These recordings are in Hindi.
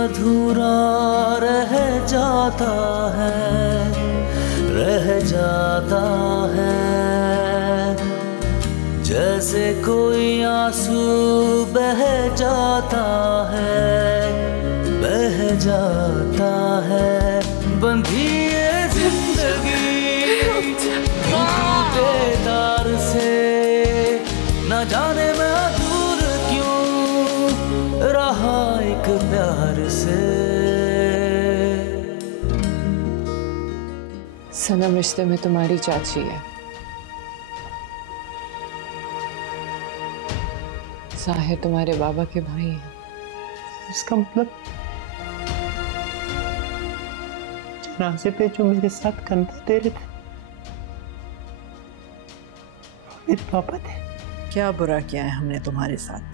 अधूरा रह जाता है, रह जाता है। जैसे कोई आंसू बह जाता है, बह जाता है। बंधी ये जिंदगी टूटे तार से, न जाने मैं दूर क्यों रहा एक प्यार से। सनम रिश्ते में तुम्हारी चाची है, साहिर तुम्हारे बाबा के भाई हैं। इसका मतलब जनाजे पे जो मेरे साथ कंधा दे रहे थे मेरे पापा थे। क्या बुरा किया है हमने तुम्हारे साथ,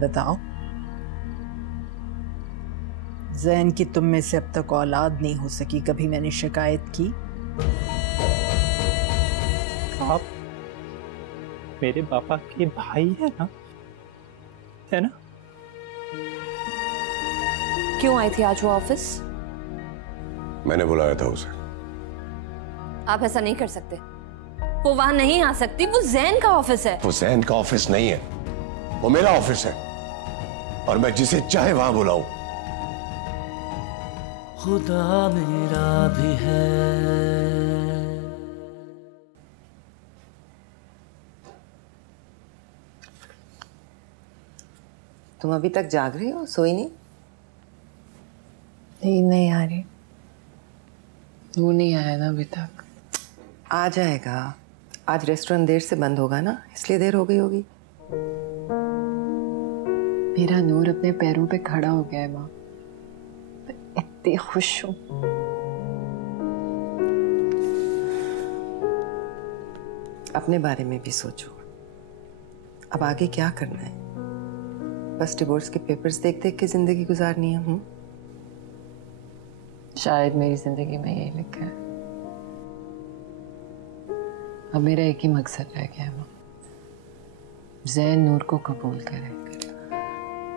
बताओ। जैन की तुम में से अब तक औलाद नहीं हो सकी, कभी मैंने शिकायत की? आप मेरे पापा के भाई है ना, है ना? क्यों आई थी आज वो ऑफिस? मैंने बुलाया था उसे। आप ऐसा नहीं कर सकते, वो वहां नहीं आ सकती, वो जैन का ऑफिस है। वो जैन का ऑफिस नहीं है, वो मेरा ऑफिस है, और मैं जिसे चाहे वहां बुलाऊं। खुदा मेरा भी है। तुम अभी तक जाग रही हो, सोई नहीं? नहीं आ रही, वो नहीं आया ना अभी तक। आ जाएगा। आज रेस्टोरेंट देर से बंद होगा ना, इसलिए देर हो गई होगी। मेरा नूर अपने पैरों पे खड़ा हो गया है माँ, इतनी खुश हूँ। अपने बारे में भी सोचो, अब आगे क्या करना है? बस डिवोर्स के पेपर्स देख देख के जिंदगी गुजारनी है? शायद मेरी जिंदगी में यही लिखा है। अब मेरा एक ही मकसद रह गया है माँ, जैन नूर को कबूल करे।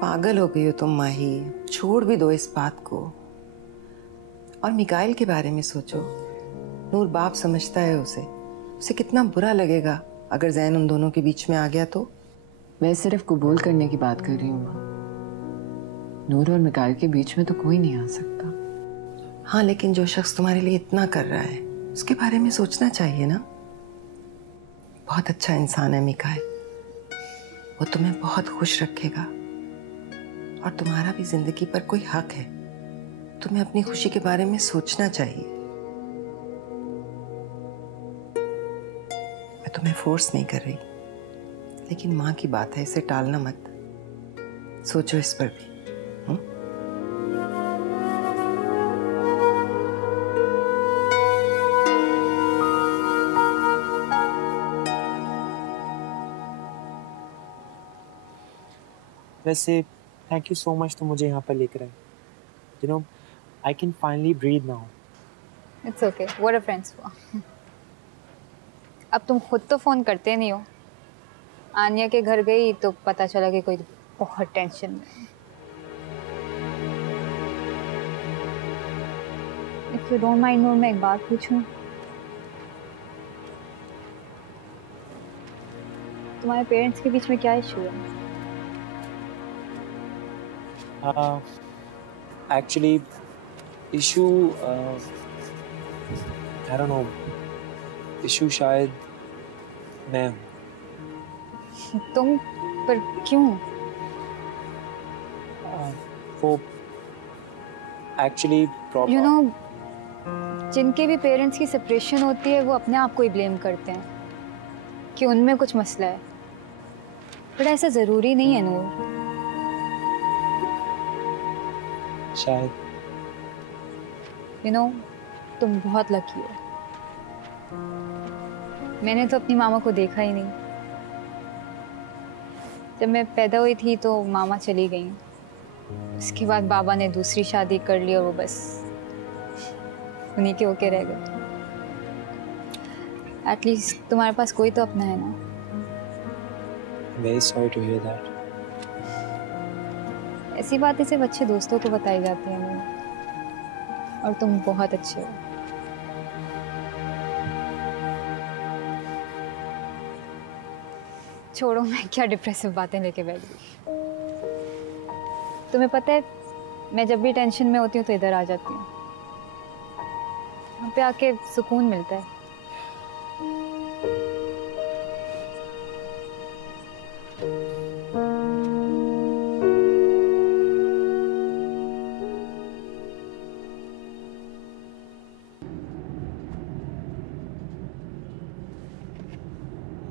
पागल हो गई हो तुम माही, छोड़ भी दो इस बात को। और मिकाइल के बारे में सोचो, नूर बाप समझता है उसे कितना बुरा लगेगा अगर जैन उन दोनों के बीच में आ गया तो। मैं सिर्फ कबूल करने की बात कर रही हूँ माँ, नूर और मिकाइल के बीच में तो कोई नहीं आ सकता। हाँ, लेकिन जो शख्स तुम्हारे लिए इतना कर रहा है उसके बारे में सोचना चाहिए ना। बहुत अच्छा इंसान है मिकाइल, वो तुम्हें बहुत खुश रखेगा, और तुम्हारा भी जिंदगी पर कोई हक है। तुम्हें अपनी खुशी के बारे में सोचना चाहिए। मैं तुम्हें फोर्स नहीं कर रही, लेकिन माँ की बात है, इसे टालना मत। सोचो इस पर भी। वैसे थैंक यू सो मच, तुम मुझे यहाँ पर लेकर आए। You know, I can finally breathe now. It's okay, what are friends for. अब तुम खुद तो फोन करते नहीं हो। आन्या के घर गई तो पता चला कि कोई बहुत टेंशन में है। इफ यू डोंट माइंड नूर, मैं एक बात पूछूं? तुम्हारे पेरेंट्स के बीच में क्या इशू है? Actually issue, I don't know, issue शायद मैं हूँ। तुम? पर क्यों? वो एक्चुअली यू नो, जिनके भी पेरेंट्स की सेपरेशन होती है वो अपने आप को ही ब्लेम करते हैं कि उनमें कुछ मसला है, बट ऐसा जरूरी नहीं है नूर। शायद यू नो, तुम बहुत लकी हो। मैंने तो अपनी मामा को देखा ही नहीं। जब मैं पैदा हुई थी तो मामा चली गई, उसके बाद बाबा ने दूसरी शादी कर ली और वो बस उन्हीं के होके रह गए। एटलीस्ट तुम्हारे पास कोई तो अपना है ना। Very sorry to hear that. ऐसी बातें सिर्फ अच्छे दोस्तों को बताई जाती हैं और तुम बहुत अच्छे हो। छोड़ो, मैं क्या डिप्रेसिव बातें लेके बैठ गई। तुम्हें पता है, मैं जब भी टेंशन में होती हूँ तो इधर आ जाती हूँ। यहाँ पे आके सुकून मिलता है।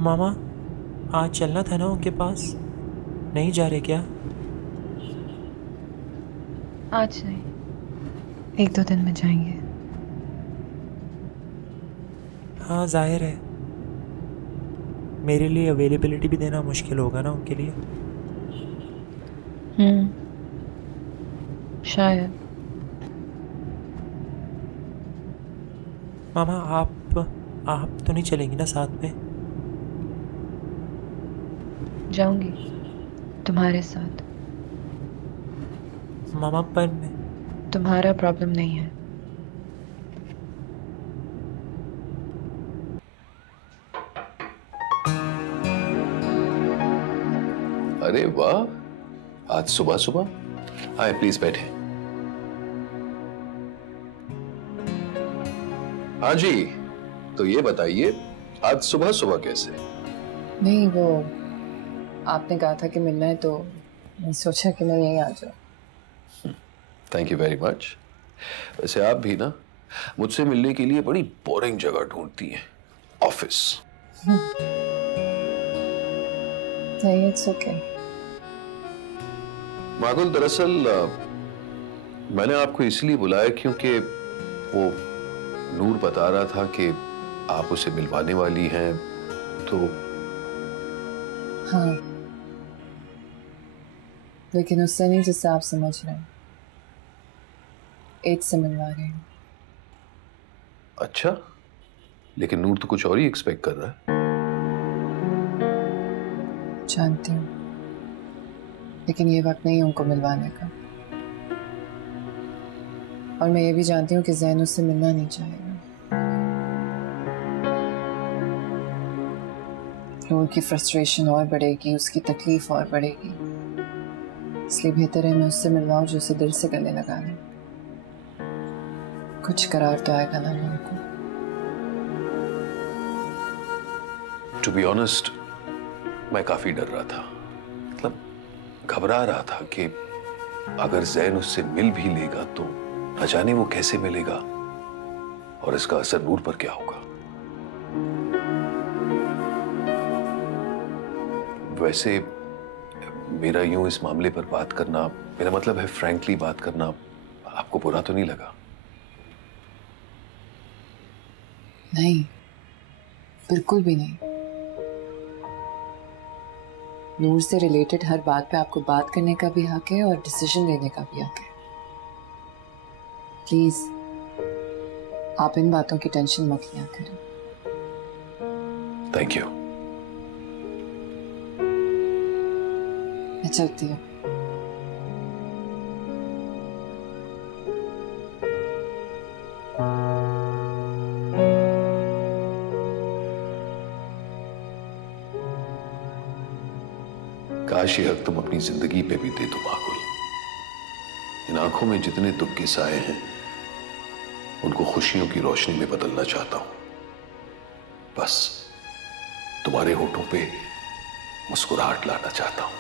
मामा, आज चलना था ना उनके पास, नहीं जा रहे क्या? आज नहीं, 1-2 दिन में जाएंगे। हाँ, जाहिर है मेरे लिए अवेलेबिलिटी भी देना मुश्किल होगा ना उनके लिए। शायद। मामा, आप तो नहीं चलेंगी ना साथ में? जाऊंगी तुम्हारे साथ। मामा, पर मैं तुम्हारा प्रॉब्लम नहीं है। अरे वाह, आज सुबह सुबह। हाय, प्लीज बैठे। हाँ जी, तो ये बताइए आज सुबह सुबह कैसे? नहीं, वो आपने कहा था कि मिलना है तो मैंने सोचा कि मैं यहीं आ जाऊं। Thank you very much. वैसे आप भी ना मुझसे मिलने के लिए बड़ी बोरिंग जगह ढूंढती हैं। ऑफिस। नहीं, इट्स ओके। मागुल, दरअसल मैंने आपको इसलिए बुलाया क्योंकि वो नूर बता रहा था कि आप उसे मिलवाने वाली हैं, तो हाँ, लेकिन उससे नहीं जिससे आप समझ रहे हैं। एज से मिलवा रहे हैं। अच्छा, लेकिन नूर तो कुछ और ही एक्सपेक्ट कर रहा है। जानती हूँ, लेकिन ये वक्त नहीं है उनको मिलवाने का। और मैं ये भी जानती हूँ कि ज़ैन उससे मिलना नहीं चाहेगा। नूर की फ्रस्ट्रेशन और बढ़ेगी, उसकी तकलीफ और बढ़ेगी। इसलिए बेहतर है मैं उससे मिलवाऊं जो उसे दिल से गले लगा ले। कुछ करार तो आएगा ना नूर को। टू बी ऑनेस्ट, मैं काफी डर रहा था, मतलब घबरा रहा था कि अगर ज़ैन उससे मिल भी लेगा तो न जाने वो कैसे मिलेगा और इसका असर नूर पर क्या होगा। वैसे मेरा यूं इस मामले पर बात करना, मेरा मतलब है फ्रैंकली बात करना, आपको बुरा तो नहीं लगा? नहीं, बिल्कुल भी नहीं। नूर से रिलेटेड हर बात पे आपको बात करने का भी हक है और डिसीजन लेने का भी हक है। प्लीज आप इन बातों की टेंशन मत लिया करें। Thank you. मैं चलती हूँ। काश ये हक तुम अपनी जिंदगी पे भी दे दो माकुल। इन आंखों में जितने दुख के साए हैं उनको खुशियों की रोशनी में बदलना चाहता हूं। बस तुम्हारे होठों पे मुस्कुराहट लाना चाहता हूं।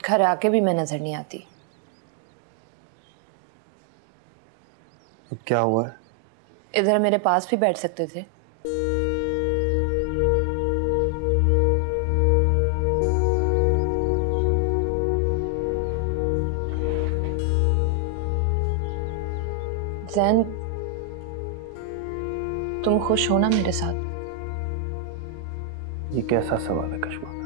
घर आके भी मैं नजर नहीं आती। अब क्या हुआ है? इधर मेरे पास भी बैठ सकते थे। ज़ैन, तुम खुश हो ना मेरे साथ? ये कैसा सवाल है कश्मीर?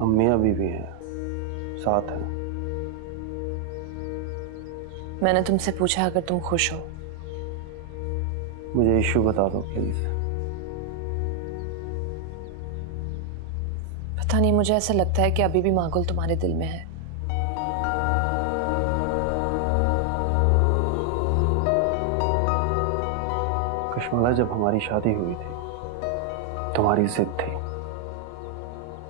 हम मियाँ बीवी हैं, साथ हैं। मैंने तुमसे पूछा अगर तुम खुश हो। मुझे इशू बता दो प्लीज। पता नहीं, मुझे ऐसा लगता है कि अभी भी मागुल तुम्हारे दिल में है। कश्मीर, जब हमारी शादी हुई थी तुम्हारी जिद थी।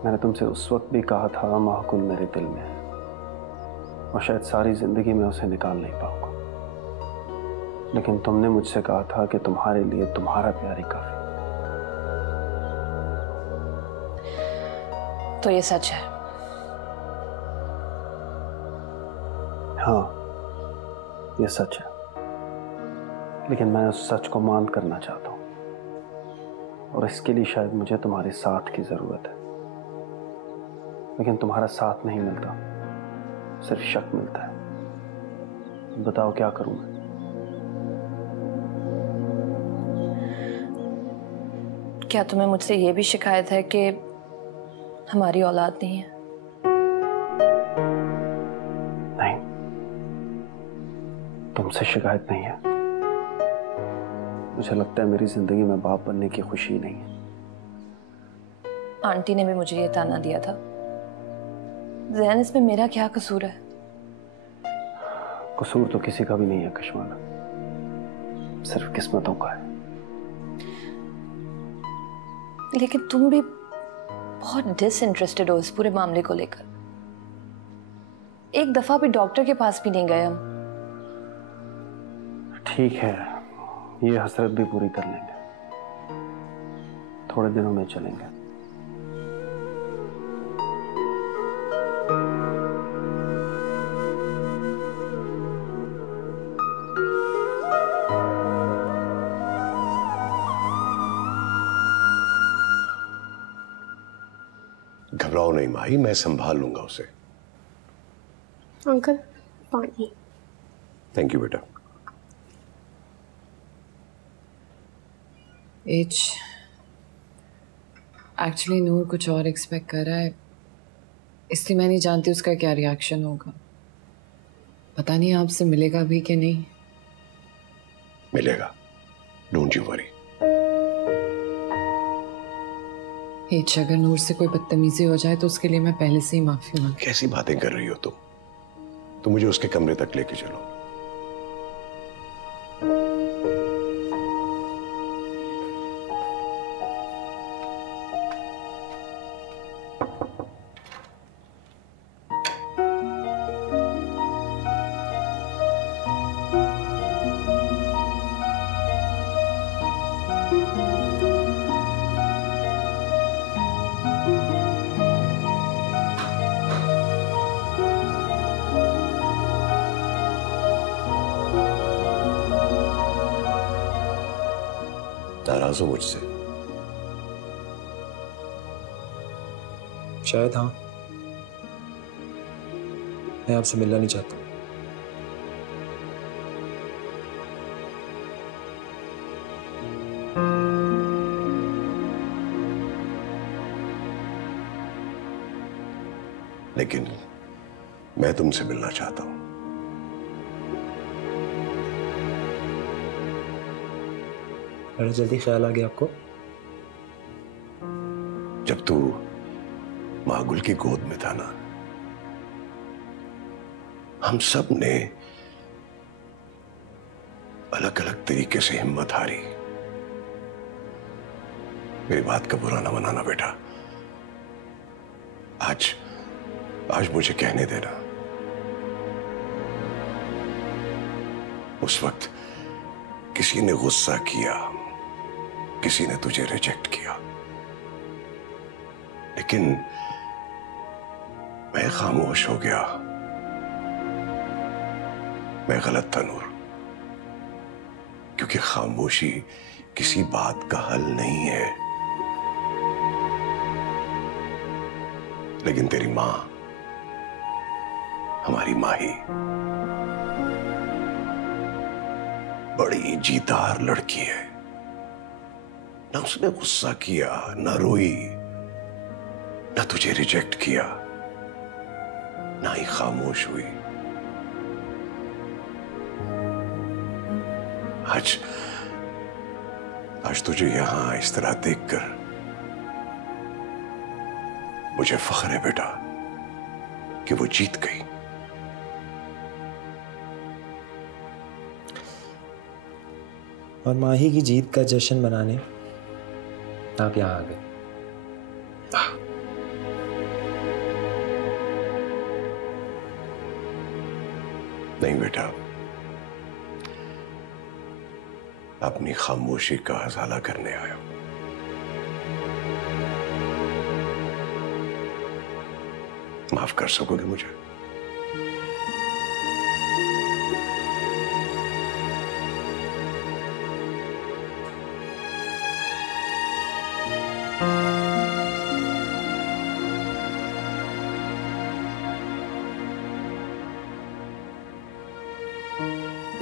मैंने तुमसे उस वक्त भी कहा था माहकुल मेरे दिल में है और शायद सारी जिंदगी में उसे निकाल नहीं पाऊंगा, लेकिन तुमने मुझसे कहा था कि तुम्हारे लिए तुम्हारा प्यार ही काफी। तो ये सच है? हाँ, ये सच है, लेकिन मैं उस सच को मान करना चाहता हूं और इसके लिए शायद मुझे तुम्हारे साथ की जरूरत है। लेकिन तुम्हारा साथ नहीं मिलता, सिर्फ शक मिलता है। बताओ क्या करूं मैं? क्या तुम्हें मुझसे ये भी शिकायत है कि हमारी औलाद नहीं है? नहीं, तुमसे शिकायत नहीं है। मुझे लगता है मेरी जिंदगी में बाप बनने की खुशी नहीं है। आंटी ने भी मुझे ये ताना दिया था। ज़ैन, इसमें मेरा क्या कसूर है? कसूर तो किसी का भी नहीं है कश्मीर, सिर्फ किस्मतों का है। लेकिन तुम भी बहुत डिसइंटरेस्टेड हो इस पूरे मामले को लेकर। एक दफा भी डॉक्टर के पास भी नहीं गए हम। ठीक है, ये हसरत भी पूरी कर लेंगे, थोड़े दिनों में चलेंगे। घबराओ नहीं माही, मैं संभाल लूंगा उसे। अंकल, पानी। थैंक यू बेटा। एक्चुअली नूर कुछ और एक्सपेक्ट कर रहा है, इसलिए मैं नहीं जानती उसका क्या रिएक्शन होगा। पता नहीं आपसे मिलेगा भी कि नहीं। मिलेगा, डोंट यू वरी। अगर नूर से कोई बदतमीजी हो जाए तो उसके लिए मैं पहले से ही माफी मांग। कैसी बातें कर रही हो तुम? तो मुझे उसके कमरे तक लेके चलो। नाराज हो मुझसे? शायद हाँ, मैं आपसे मिलना नहीं चाहता। लेकिन मैं तुमसे मिलना चाहता हूं। बड़ा जल्दी ख्याल आ गया आपको? जब तू मागुल की गोद में था ना, हम सब ने अलग अलग तरीके से हिम्मत हारी। मेरी बात का बुरा ना मनाना बेटा। आज मुझे कहने देना। उस वक्त किसी ने गुस्सा किया, किसी ने तुझे रिजेक्ट किया, लेकिन मैं खामोश हो गया। मैं गलत था नूर, क्योंकि खामोशी किसी बात का हल नहीं है। लेकिन तेरी मां, हमारी माही, बड़ी जीदार लड़की है। ना उसने गुस्सा किया, ना रोई, ना तुझे रिजेक्ट किया, ना ही खामोश हुई। आज तुझे यहां इस तरह देखकर मुझे फख्र है बेटा कि वो जीत गई। और माही की जीत का जश्न मनाने आप यहाँ आ गए। नहीं बेटा, अपनी खामोशी का हवाला करने आया हूं। माफ कर सकोगे मुझे?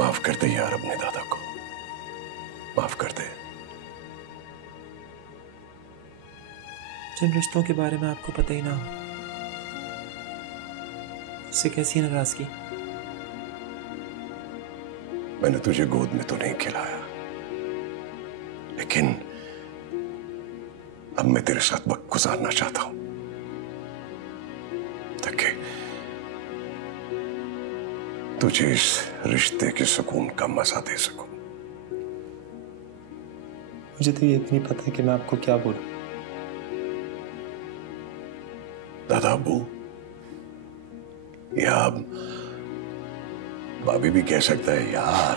माफ कर दे यार अपने दादा को, माफ कर दे। जिन रिश्तों के बारे में आपको पता ही ना हो, उससे कैसी नाराजगी? मैंने तुझे गोद में तो नहीं खिलाया, लेकिन अब मैं तेरे साथ वक्त गुजारना चाहता हूं ताकि तुझे इस रिश्ते के सुकून का मजा दे सकूं। मुझे तो ये भी नहीं पता कि मैं आपको क्या बोलूं। दादा अब्बू या भाभी भी कह सकता है यार।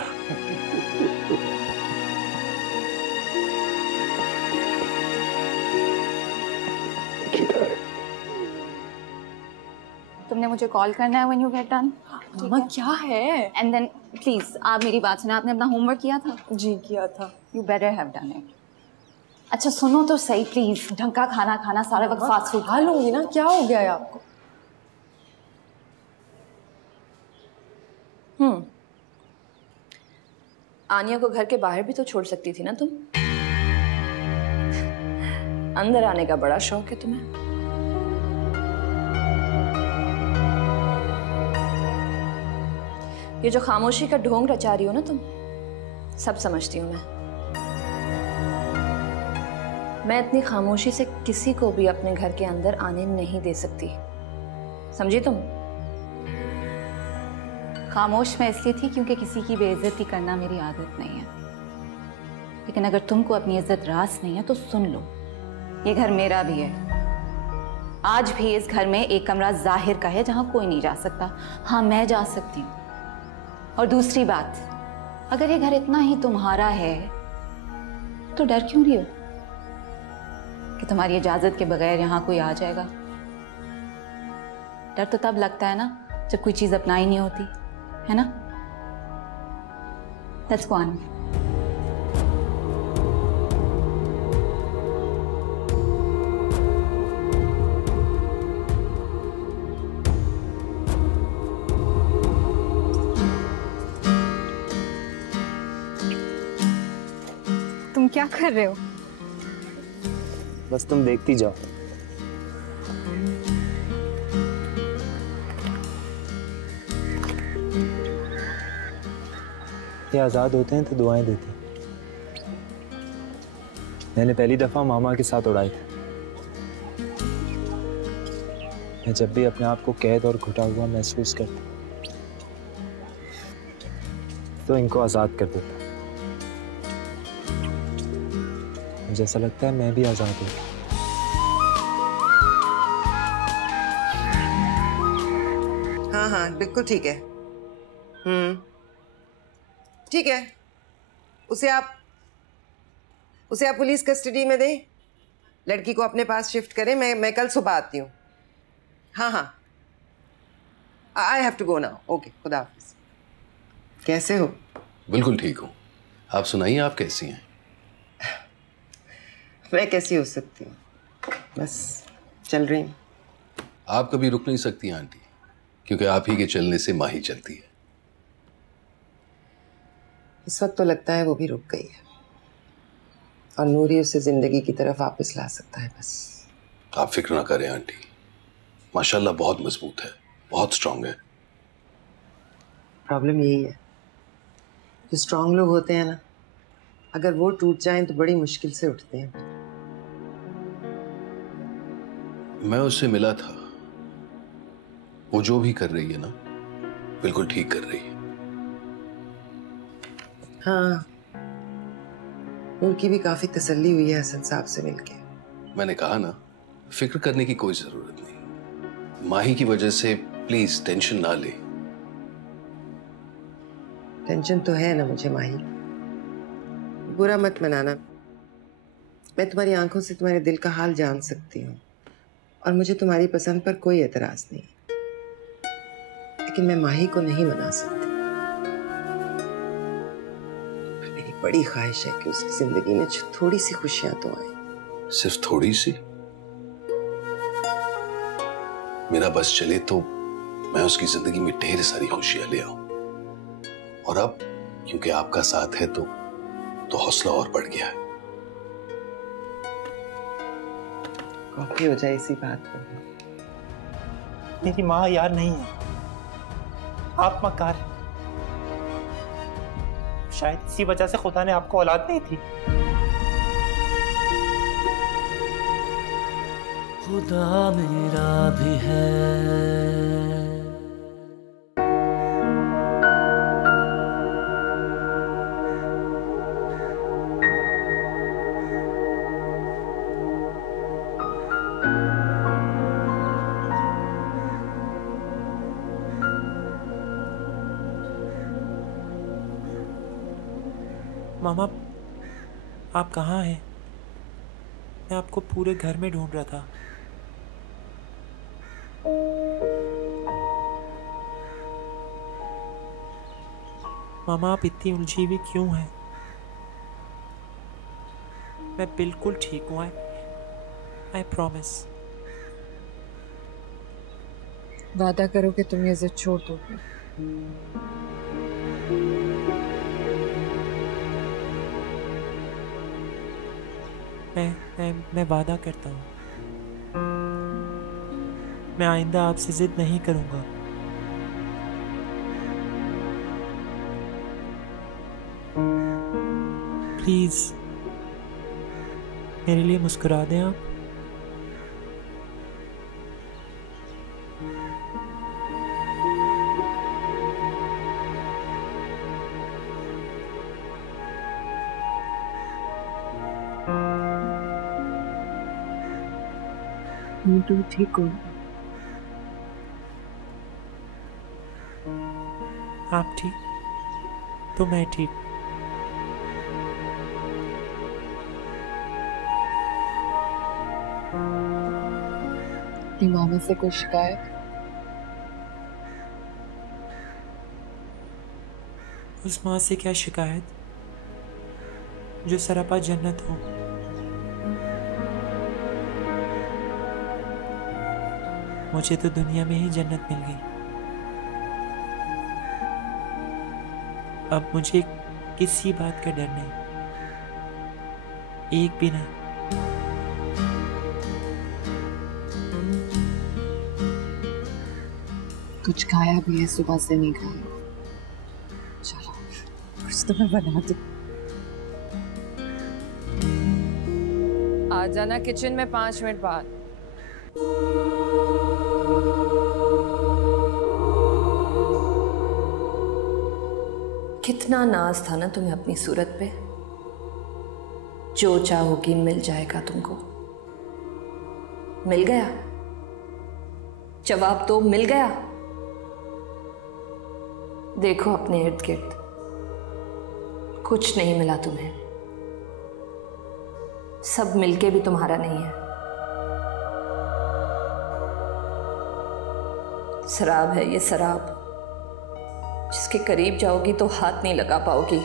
तुमने मुझे कॉल करना है व्हेन यू गेट डन। मम्मा क्या है? एंड देन प्लीज आप मेरी बात सुना। आपने अपना होमवर्क किया था? जी किया था। You better have done it. अच्छा सुनो तो सही प्लीज, ढंग का खाना खाना, सारे वक्त फास्ट फूड खा लूंगी ना। क्या हो गया है आपको? आनिया को घर के बाहर भी तो छोड़ सकती थी ना तुम। अंदर आने का बड़ा शौक है तुम्हें। ये जो खामोशी का ढोंग रचा रही हो ना तुम, सब समझती हूं मैं इतनी खामोशी से किसी को भी अपने घर के अंदर आने नहीं दे सकती, समझी तुम? खामोश मैं इसलिए थी क्योंकि किसी की बेइज्जती करना मेरी आदत नहीं है। लेकिन अगर तुमको अपनी इज्जत रास नहीं है तो सुन लो, ये घर मेरा भी है। आज भी इस घर में एक कमरा जाहिर का है जहां कोई नहीं जा सकता। हाँ मैं जा सकती हूँ। और दूसरी बात, अगर ये घर इतना ही तुम्हारा है तो डर क्यों रही हो कि तुम्हारी इजाजत के बगैर यहां कोई आ जाएगा? डर तो तब लगता है ना जब कोई चीज अपनाई नहीं होती, है ना? Let's go on. तुम क्या कर रहे हो? बस तुम देखती जाओ। ये आज़ाद होते हैं तो दुआएं देते हैं। मैंने पहली दफ़ा मामा के साथ उड़ाए थे। मैं जब भी अपने आप को कैद और घुटा हुआ महसूस करता तो इनको आज़ाद कर देता। मुझे ऐसा लगता है मैं भी आज़ाद हूँ। हाँ हाँ बिल्कुल ठीक है। ठीक है, उसे आप पुलिस कस्टडी में दें, लड़की को अपने पास शिफ्ट करें। मैं कल सुबह आती हूँ। हाँ हाँ, I have to go now. Okay, खुदा हाफिज। कैसे हो? बिल्कुल ठीक हूँ। आप सुनाइए, आप कैसी हैं? मैं कैसी हो सकती हूँ, बस चल रही हूँ। आप कभी रुक नहीं सकती आंटी, क्योंकि आप ही के चलने से माही चलती है। इस वक्त तो लगता है वो भी रुक गई है। और नूर ही उसे जिंदगी की तरफ वापस ला सकता है। बस आप फिक्र ना करें आंटी, माशाल्लाह बहुत मजबूत है, बहुत स्ट्रांग है। प्रॉब्लम यही है, जो स्ट्रांग लोग होते हैं ना, अगर वो टूट जाएं तो बड़ी मुश्किल से उठते हैं। मैं उससे मिला था, वो जो भी कर रही है ना बिल्कुल ठीक कर रही है। हाँ, उनकी भी काफी तसल्ली हुई है हसन साहब से मिलके। मैंने कहा ना, फिक्र करने की कोई जरूरत नहीं। माही की वजह से प्लीज टेंशन ना ले। टेंशन तो है ना मुझे माही, बुरा मत मनाना। मैं तुम्हारी आंखों से तुम्हारे दिल का हाल जान सकती हूँ और मुझे तुम्हारी पसंद पर कोई एतराज नहीं, लेकिन मैं माही को नहीं मना सकती। मेरी बड़ी ख्वाहिश है कि उसकी जिंदगी में थोड़ी सी खुशियां तो आए। सिर्फ थोड़ी सी? मेरा बस चले तो मैं उसकी जिंदगी में ढेर सारी खुशियां ले आऊं। और अब क्योंकि आपका साथ है तो हौसला और बढ़ गया है। कॉफी हो जाए इसी बात पर। मेरी माँ यार नहीं है, आप मकार है। शायद इसी वजह से खुदा ने आपको औलाद नहीं थी। खुदा मेरा भी है। मामा, आप कहाँ हैं? मैं आपको पूरे घर में ढूंढ रहा था। मामा, आप इतनी उलझी हुई क्यों हैं? मैं बिल्कुल ठीक हूँ। I promise. वादा करो कि तुम ये जिद छोड़ दोगे। मैं वादा करता हूँ, मैं आइंदा आपसे जिद नहीं करूँगा। प्लीज मेरे लिए मुस्कुरा दें आप। तुम ठीक हो? आप ठीक तो मैं ठीक। अपनी मामा से कोई शिकायत? उस माँ से क्या शिकायत जो सरापा जन्नत हो। मुझे तो दुनिया में ही जन्नत मिल गई। अब मुझे किसी बात का डर नहीं, एक भी नहीं। कुछ खाया भी है? सुबह से नहीं खाया। चलो कुछ तो मैं बना दूं। आ जाना किचन में 5 मिनट बाद। कितना नाज था ना तुम्हें अपनी सूरत पे। जो चाहोगी मिल जाएगा तुमको। मिल गया? जवाब तो मिल गया। देखो अपने इर्द गिर्द, कुछ नहीं मिला तुम्हें। सब मिलके भी तुम्हारा नहीं है। शराब है ये, शराब जिसके करीब जाओगी तो हाथ नहीं लगा पाओगी।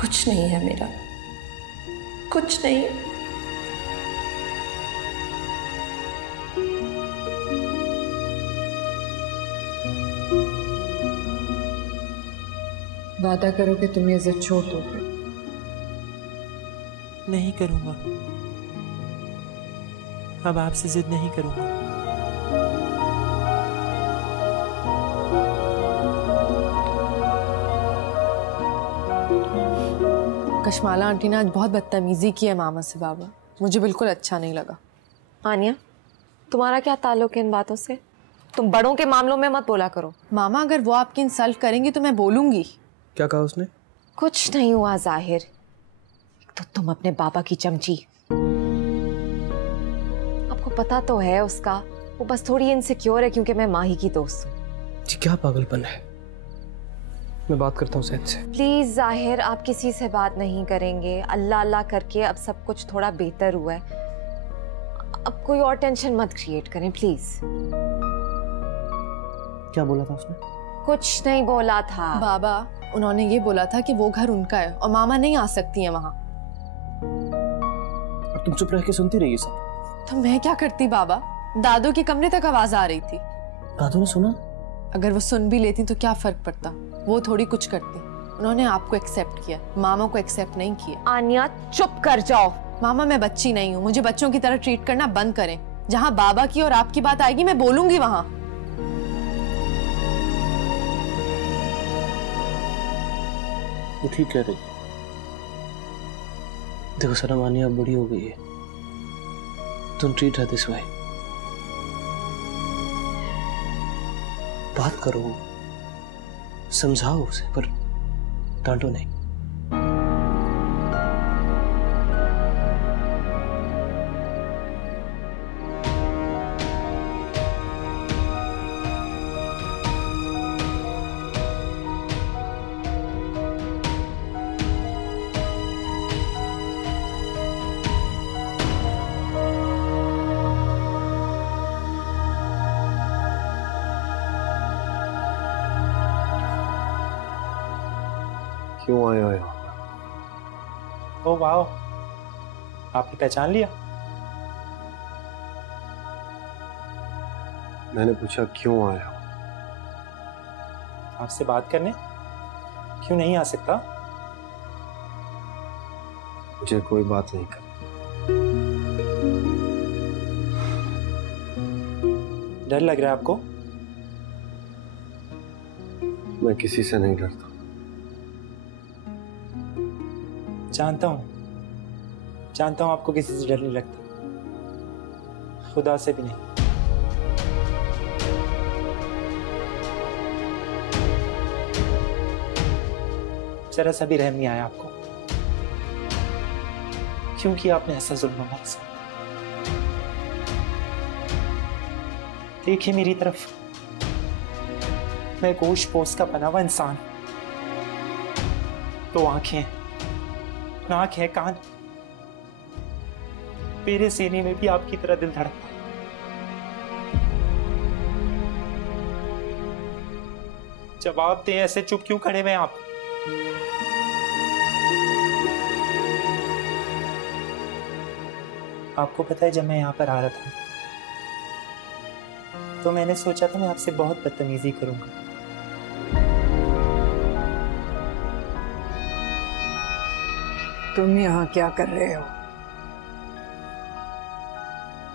कुछ नहीं है मेरा, कुछ नहीं। वादा करो कि तुम ये जिद छोड़ दोगे। नहीं करूँगा, अब आपसे जिद नहीं करूँगा। कशमाला आंटी ने आज बहुत बदतमीजी की है मामा से बाबा, मुझे बिल्कुल अच्छा नहीं लगा। आनिया, तुम्हारा क्या ताल्लुक है इन बातों से? तुम बड़ों के मामलों में मत बोला करो। मामा अगर वो आपकी इंसल्ट करेंगी तो मैं बोलूंगी। क्या कहा उसने? कुछ नहीं हुआ जाहिर, तो तुम अपने बाबा की चमची। आपको पता तो है उसका, वो बस थोड़ी इनसिक्योर है क्योंकि मैं माही की दोस्त हूँ। जी क्या पागलपन है, मैं बात करता हूँ सैद से। प्लीज जाहिर, आप किसी से बात नहीं करेंगे। अल्लाह अल्लाह करके अब सब कुछ थोड़ा बेहतर हुआ है, अब कोई और टेंशन मत क्रिएट करें प्लीज। क्या बोला था उसने? कुछ नहीं बोला था बाबा, उन्होंने ये बोला था कि वो घर उनका है और मामा नहीं आ सकती हैं वहाँ। और तुम चुप रह के सुनती रही सब? तो मैं क्या करती बाबा, दादू के कमरे तक आवाज आ रही थी। दादू ने सुना? अगर वो सुन भी लेती तो क्या फर्क पड़ता, वो थोड़ी कुछ करती। उन्होंने आपको एक्सेप्ट किया, मामा को एक्सेप्ट नहीं किया। आनिया चुप कर जाओ। मामा मैं बच्ची नहीं हूँ, मुझे बच्चों की तरह ट्रीट करना बंद करें। जहाँ बाबा की और आपकी बात आएगी मैं बोलूंगी वहाँ। वो ठीक कह रही। देखो सनम, आनिया बड़ी हो गई है, don't treat her this way. बात करो, समझाओ उसे, पर डांटो नहीं। क्यों आए हो? ओ वाह, आपने पहचान लिया? मैंने पूछा क्यों आए हो? आपसे बात करने। क्यों नहीं आ सकता? मुझे कोई बात नहीं करनी। डर लग रहा है आपको? मैं किसी से नहीं डरता। जानता हूं आपको किसी से डर नहीं लगता, खुदा से भी नहीं। जरा सा भी रहम नहीं आया आपको? क्यों किया आपने ऐसा जुल्म हमारे साथ? देखिए मेरी तरफ, मैं गोश पोश का बना हुआ इंसान, तो आंखें, नाक है, कान, मेरे सीने में भी आपकी तरह दिल धड़कता है। जवाब दें, ऐसे चुप क्यों खड़े हुए आप? आपको पता है, जब मैं यहाँ पर आ रहा था तो मैंने सोचा था मैं आपसे बहुत बदतमीजी करूंगा। तुम यहाँ क्या कर रहे हो?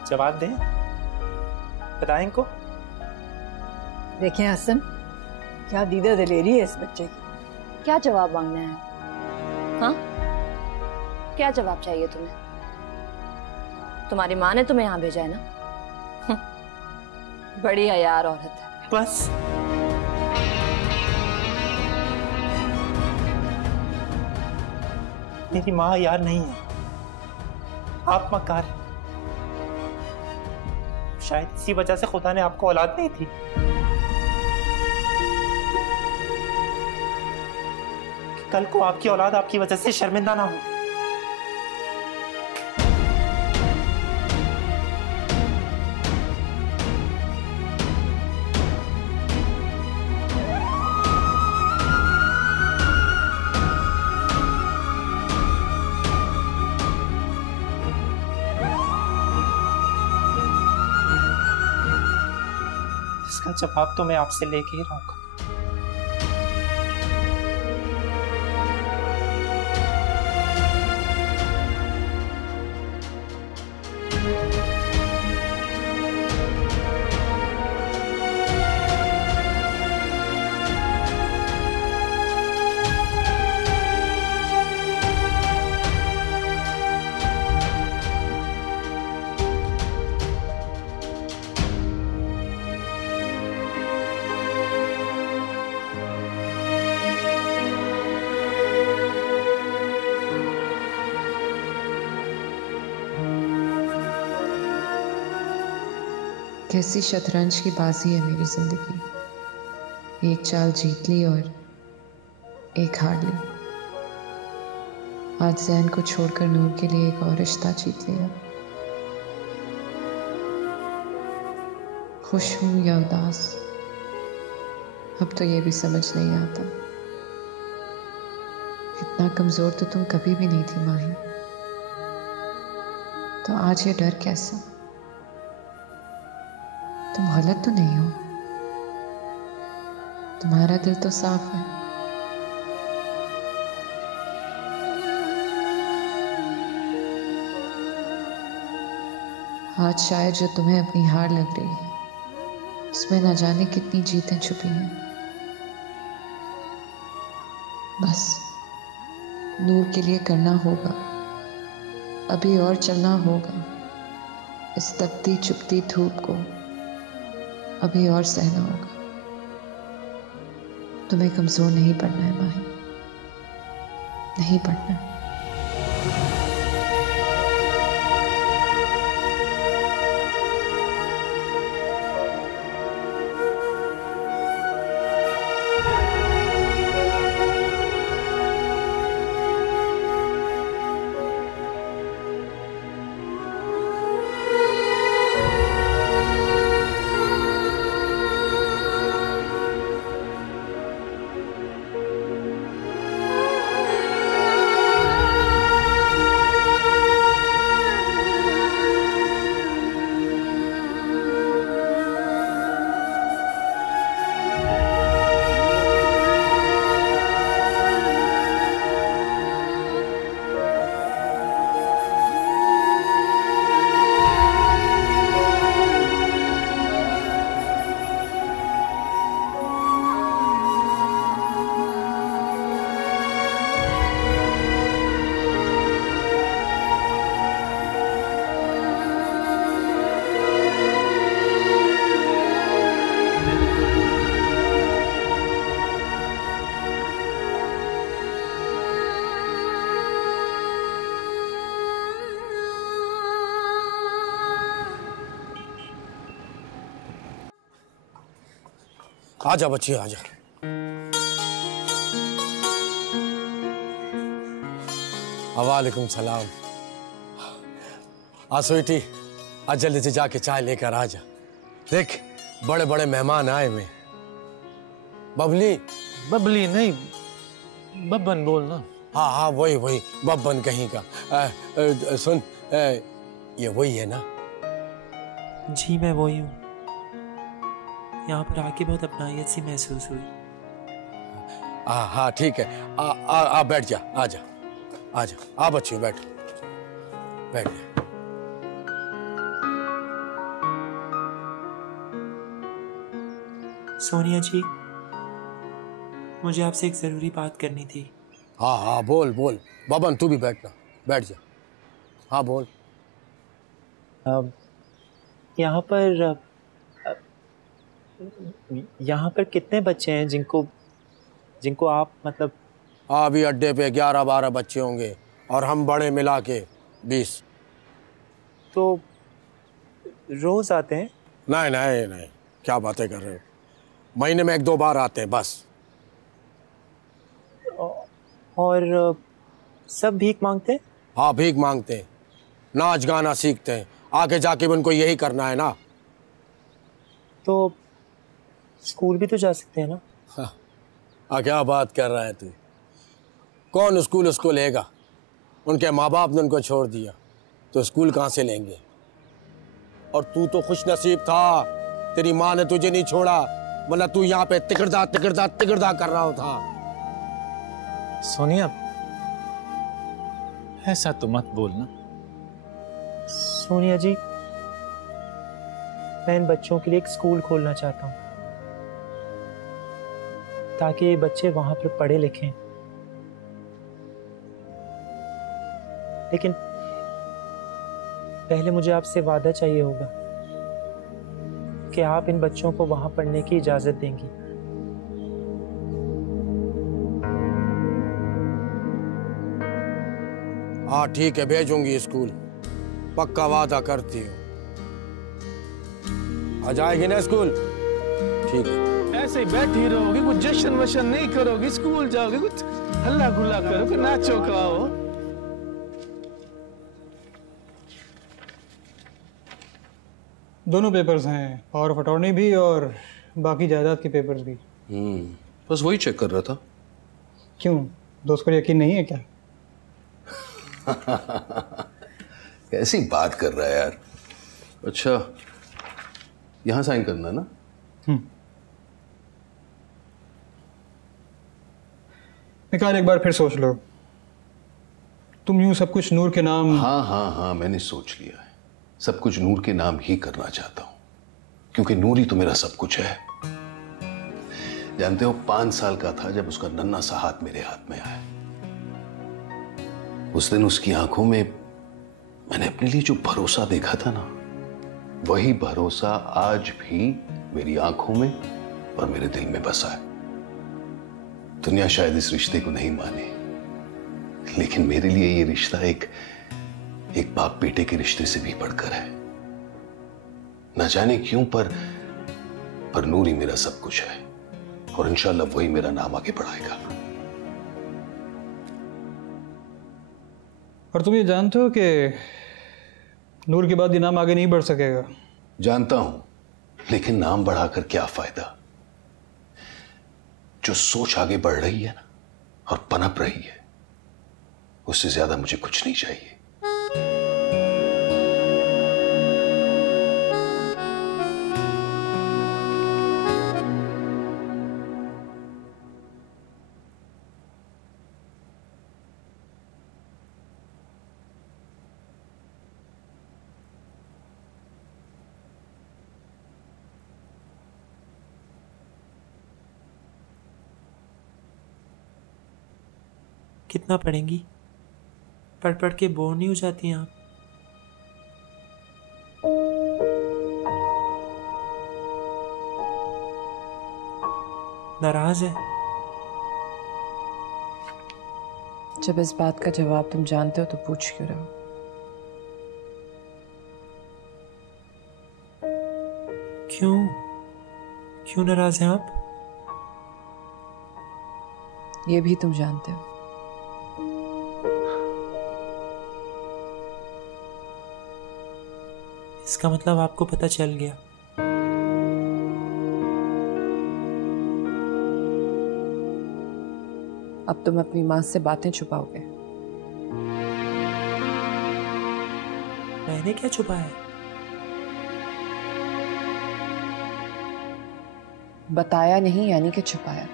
जवाब दें, बताएं इनको। देखें हसन, क्या दीदा दिलेरी है इस बच्चे की। क्या जवाब मांगना है? हाँ, क्या जवाब चाहिए तुम्हें? तुम्हारी माँ ने तुम्हें यहाँ भेजा है ना? बड़ी अयार औरत है। बस मेरी माँ यार नहीं है, आप मकार हैं। शायद इसी वजह से खुदा ने आपको औलाद नहीं थी। कि कल को आपकी औलाद आपकी वजह से शर्मिंदा ना हो। इसका जवाब तो मैं आपसे लेके ही रहूंगा। कैसी शतरंज की बाजी है मेरी जिंदगी। एक चाल जीत ली और एक हार ली। आज जैन को छोड़कर नूर के लिए एक और रिश्ता जीत लिया। खुश हूं या उदास अब तो ये भी समझ नहीं आता। इतना कमजोर तो तुम कभी भी नहीं थी माही, तो आज ये डर कैसा? तुम गलत तो नहीं हो, तुम्हारा दिल तो साफ है। आज शायद जो तुम्हें अपनी हार लग रही है उसमें ना जाने कितनी जीतें छुपी हैं। बस नूर के लिए करना होगा, अभी और चलना होगा। इस तपती चुपती धूप को अभी और सहना होगा। तुम्हें कमजोर नहीं पड़ना है माही, नहीं पड़ना है। आजा बच्ची आजा। वालेकुम सलाम। आ स्वीटी, आज जल्दी से जाके चाय लेकर आजा। देख बड़े बड़े मेहमान आए हुए। बबली बबली नहीं, बब्बन बोलना। हाँ हाँ वही वही बब्बन कहीं का। सुन ये वही है ना? जी मैं वही हूँ। यहाँ पर आके बहुत अपनायत सी महसूस हुई। हाँ ठीक है। आ बैठ जा, आजा आजा। आ बच्ची बैठ बैठ जा। सोनिया जी, मुझे आपसे एक जरूरी बात करनी थी। हाँ हाँ बोल बोल। बबन तू भी बैठना, बैठ जा। हाँ बोल। यहाँ पर कितने बच्चे हैं जिनको आप मतलब? अभी अड्डे पे 11-12 बच्चे होंगे और हम बड़े मिला के 20। तो रोज आते हैं? नहीं नहीं नहीं, क्या बातें कर रहे हो। महीने में 1-2 बार आते हैं बस। और सब भीख मांगते हैं? हाँ भीख मांगते हैं, नाच गाना सीखते हैं। आगे जाके उनको यही करना है ना। तो स्कूल भी तो जा सकते हैं ना? हाँ क्या बात कर रहा है तू। कौन स्कूल उसको लेगा? उनके माँ बाप ने उनको छोड़ दिया, तो स्कूल कहाँ से लेंगे? और तू तो खुश नसीब था, तेरी माँ ने तुझे नहीं छोड़ा, वरना तू यहाँ पे तिकड़दा तिकड़दा तिकड़दा कर रहा था। सोनिया, ऐसा तो मत बोलना। सोनिया जी, मैं इन बच्चों के लिए एक स्कूल खोलना चाहता हूँ ताकि ये बच्चे वहां पर पढ़े लिखें, लेकिन पहले मुझे आपसे वादा चाहिए होगा कि आप इन बच्चों को वहां पढ़ने की इजाजत देंगी। हाँ ठीक है, भेजूंगी स्कूल, पक्का वादा करती हूँ। आ जाएगी ना स्कूल? ठीक है। ऐसे ही बैठी रहोगी, कुछ जश्न वशन नहीं करोगी, स्कूल जाओगे, कुछ हल्ला गुल्ला करोगे, नाचो गाओ। दोनों पेपर्स हैं, पावर ऑफ अटॉर्नी भी और बाकी जायदाद के पेपर्स भी। बस वही चेक कर रहा था। क्यों, दोस्त को यकीन नहीं है क्या? कैसी बात कर रहा है यार। अच्छा, यहां साइन करना ना? निकाल, एक बार फिर सोच लो। तुम यूं सब कुछ नूर के नाम। हाँ, मैंने सोच लिया है। सब कुछ नूर के नाम ही करना चाहता हूं, क्योंकि नूर ही तो मेरा सब कुछ है। जानते हो, 5 साल का था जब उसका नन्हा सा हाथ मेरे हाथ में आया। उस दिन उसकी आंखों में मैंने अपने लिए जो भरोसा देखा था ना, वही भरोसा आज भी मेरी आंखों में और मेरे दिल में बसा है। दुनिया शायद इस रिश्ते को नहीं माने, लेकिन मेरे लिए ये रिश्ता एक बाप बेटे के रिश्ते से भी बढ़कर है। न जाने क्यों, पर नूर ही मेरा सब कुछ है, और इंशाल्लाह वही मेरा नाम आगे बढ़ाएगा। और तुम ये जानते हो कि नूर के बाद ये नाम आगे नहीं बढ़ सकेगा? जानता हूं, लेकिन नाम बढ़ाकर क्या फायदा? जो सोच आगे बढ़ रही है ना और पनप रही है, उससे ज्यादा मुझे कुछ नहीं चाहिए। कितना पढ़ेंगी? पढ़ पढ़ के बोर नहीं हो जाती हैं आप? नाराज है? जब इस बात का जवाब तुम जानते हो तो पूछ क्यों रहे हो? क्यों नाराज हैं आप? ये भी तुम जानते हो। इसका मतलब आपको पता चल गया। अब तुम अपनी माँ से बातें छुपाओगे? मैंने क्या छुपाया? बताया नहीं यानी कि छुपाया।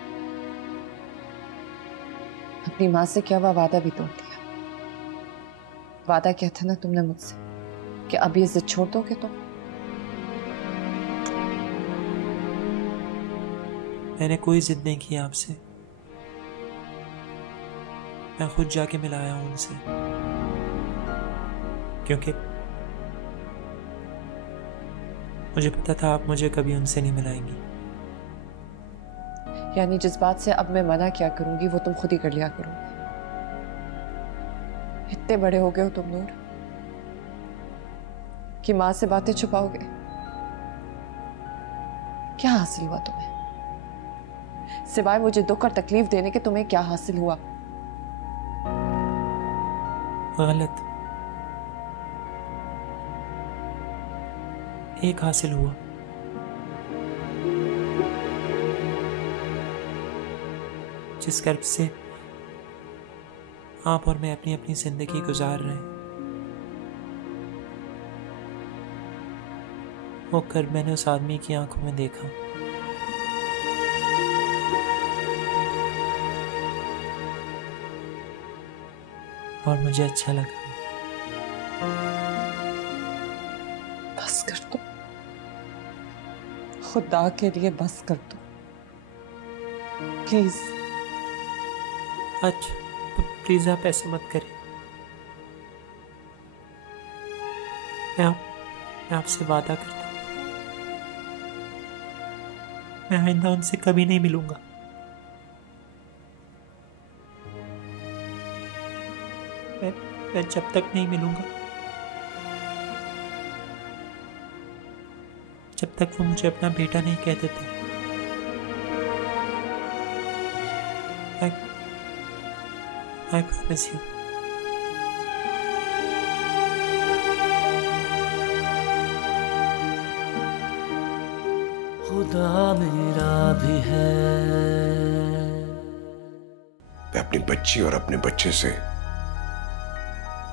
अपनी माँ से क्या हुआ, वादा भी तोड़ दिया। वादा किया था ना तुमने मुझसे कि अब ये जिद छोड़ दोगे तुम। मैंने कोई जिद नहीं की आपसे। मैं खुद जाके मिलाया हूं उनसे, क्योंकि मुझे पता था आप मुझे कभी उनसे नहीं मिलाएंगी। यानी जिस बात से अब मैं मना क्या करूंगी वो तुम खुद ही कर लिया करोगे। इतने बड़े हो गए हो तुम नूर कि माँ से बातें छुपाओगे? क्या हासिल हुआ तुम्हें? सिवाय मुझे दुख और तकलीफ देने के तुम्हें क्या हासिल हुआ? गलत। एक हासिल हुआ। जिस कर्ब से आप और मैं अपनी अपनी जिंदगी गुजार रहे हैं, होकर मैंने उस आदमी की आंखों में देखा। और मुझे अच्छा लगा। बस कर दो, खुदा के लिए बस कर दो प्लीज। अच्छा प्लीज आप ऐसा मत करें। मैं आपसे वादा करता हूँ, मैं आइंदा उनसे कभी नहीं मिलूंगा। मैं जब तक नहीं मिलूंगा जब तक वो मुझे अपना बेटा नहीं कह देते। I promise you. खुदा मेरा भी है। मैं अपनी बच्ची और अपने बच्चे से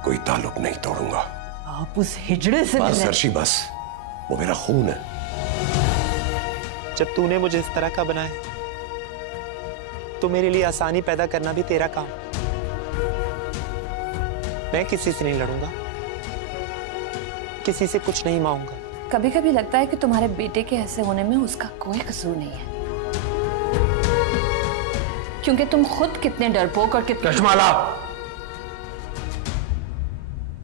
कोई ताल्लुक नहीं तोड़ूंगा। आप उस हिजड़े से बस अर्शी बस, वो मेरा खून है। जब तूने मुझे इस तरह का बनाया तो मेरे लिए आसानी पैदा करना भी तेरा काम। मैं किसी से नहीं लड़ूंगा, किसी से कुछ नहीं मांगूंगा। कभी कभी लगता है कि तुम्हारे बेटे के ऐसे होने में उसका कोई कसूर नहीं है, क्योंकि तुम खुद कितने डरपोक और कितने रश्माला